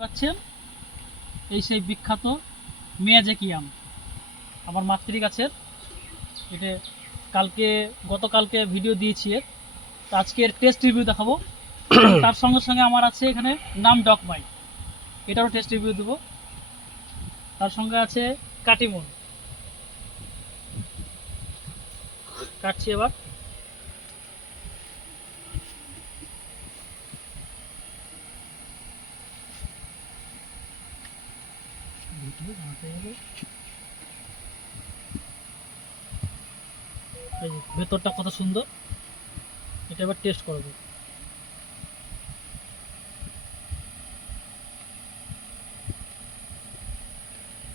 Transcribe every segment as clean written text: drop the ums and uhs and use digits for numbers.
পাচ্ছেন এই সেই বিখ্যাত মিয়াজাকি আম আমার মাতৃ গাছের। এটা গতকালকে ভিডিও দিয়েছি তো আজকে এর টেস্ট রিভিউ দেখাবো। তার সঙ্গে সঙ্গে আমার আছে এখানে নাম ডকমাই, এটারও টেস্ট রিভিউ দেবো। তার সঙ্গে আছে কাটিমন, কাটছি এবার। ভেতরটা কত সুন্দর, এটা এবার টেস্ট করবো।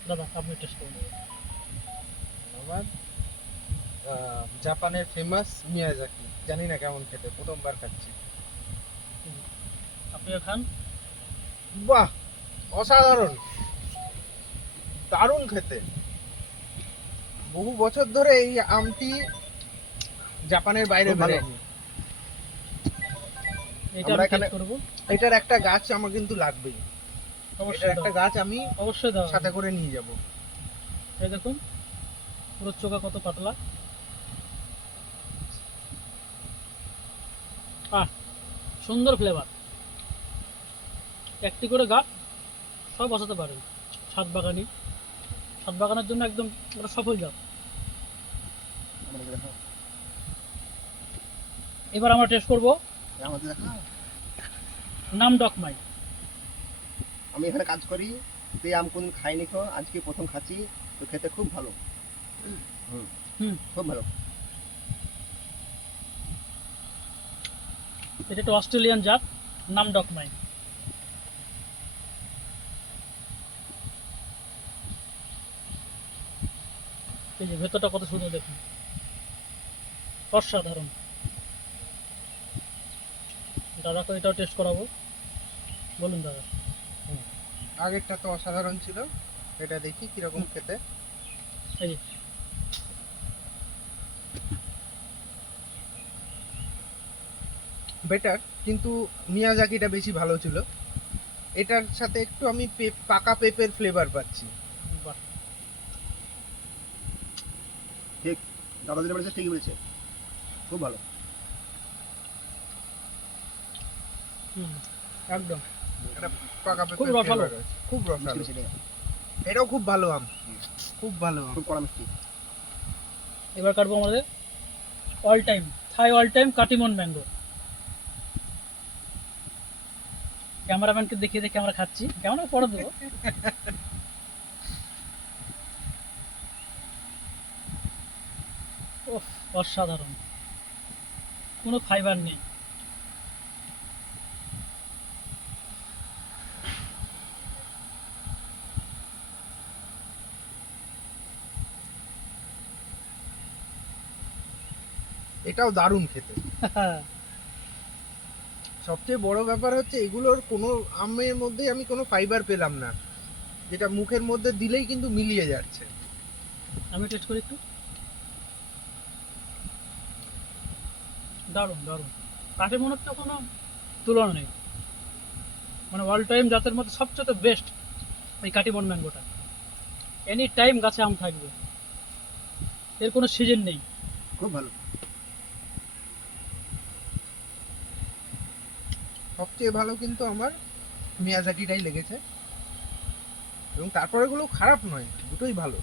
দাদা আপনি টেস্ট করুন। আমার জাপানের ফেমাস মিয়াজাকি, জানি না কেমন খেতে, প্রথমবার খাচ্ছি। আপনিও খান। বাহ, অসাধারণ, দারুণ খেতে। বহু বছর ধরে এই আমটি জাপানের বাইরে বেরোয়নি। এটা আমরা আমি এখানে টেস্ট করবো। এটার একটা গাছ আমার কিন্তু লাগবেই। অবশ্যই একটা দাও, গাছ আমি অবশ্যই দাও। সাথে করে নিয়ে যাব। এই দেখুন পুরো চোখা কত পাতলা। আহ, সুন্দর ফ্লেভার। একটি করে গাছ সব বসাতে পারেন। ছাদ বাগানের জন্য একদম একটা সফল জাত। এবার আমরা টেস্ট করব নাম ডকমাই। আমি এখানে কাজ করি, তুই আম কোন খাইনি খো, আজকে প্রথম খাচ্ছি, তো খেতে খুব ভালো। খুব ভালো। এটা একটা অস্ট্রেলিয়ান জাত, নাম ডকমাই। এই যে ভেতরটা কত সুন্দর দেখুন, অসাধারণ। দাদাকে এটাও টেস্ট করাবো, বলুন দাদা। আগেরটা তো অসাধারণ ছিল, এটা দেখি কিরকম খেতে। এই যে বেটার, কিন্তু মিয়াজাকিটা বেশি ভালো ছিল। এটার সাথে একটু আমি পাকা পেঁপের ফ্লেভার পাচ্ছি। বাহ, ঠিক, দাদা যেটা বলেছে ঠিকই বলেছে, খুব ভালো। একদম এটা পাকা খুব পেঁপের রসালো। ফ্লেভার আছে, খুব রসালো। মিষ্টি মিষ্টি, এটাও খুব ভালো আম, খুব ভালো আম। খুব কড়া মিষ্টি। এবার কাটবো আমাদের অল টাইম কাটিমন ম্যাঙ্গো। ক্যামেরাম্যানকে দেখিয়ে দেখে আমরা খাচ্ছি, কেমন পরে দেবো। ওহ, অসাধারণ, কোনো ফাইবার নেই। এটাও দারুণ খেতে। সবচেয়ে বড় ব্যাপার হচ্ছে এগুলোর কোনো আমের মধ্যে আমি কোনো ফাইবার পেলাম না, যেটা মুখের মধ্যে দিলেই কিন্তু মিলিয়ে যাচ্ছে। আমি টেস্ট করি একটু। দারুণ দারুণ, কাঠে মনে হচ্ছে কোনো তুলনা নেই। মানে অল টাইম জাতের মধ্যে সবচেয়ে বেস্ট এই কাটিমন ম্যাঙ্গোটা। এনি টাইম গাছে আম থাকবে, এর কোনো সিজন নেই। খুব ভালো। সবচেয়ে ভালো কিন্তু আমার মিয়াজাকিটাই লেগেছে, এবং তারপরে গুলো খারাপ নয়, দুটোই ভালো।